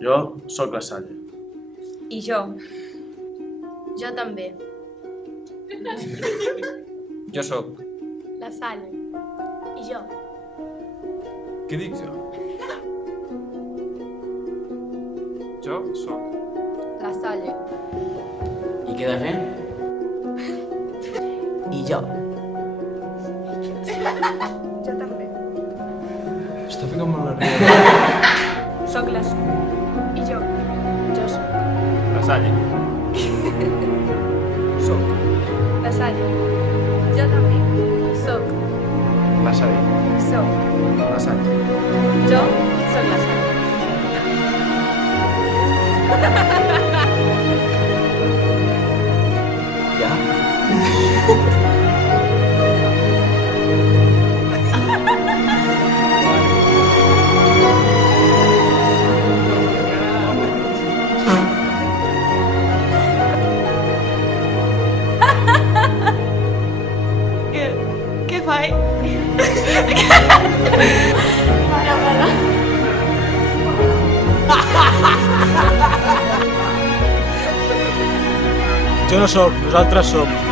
Jo sóc la Salle. I jo. Jo també. Jo sóc. La Salle. I jo. Què dic jo? Jo sóc. La Salle. I què he de fer? I jo. Jo també. Està ficant molt nerviós. Soc la Salle. I jo. Jo soc. La Salle. Soc. La Salle. Jo també. Soc. La Salle. Soc. La Salle. Jo sóc la Salle. Ja? Què fai? Para. Jo no sóc, nosaltres som.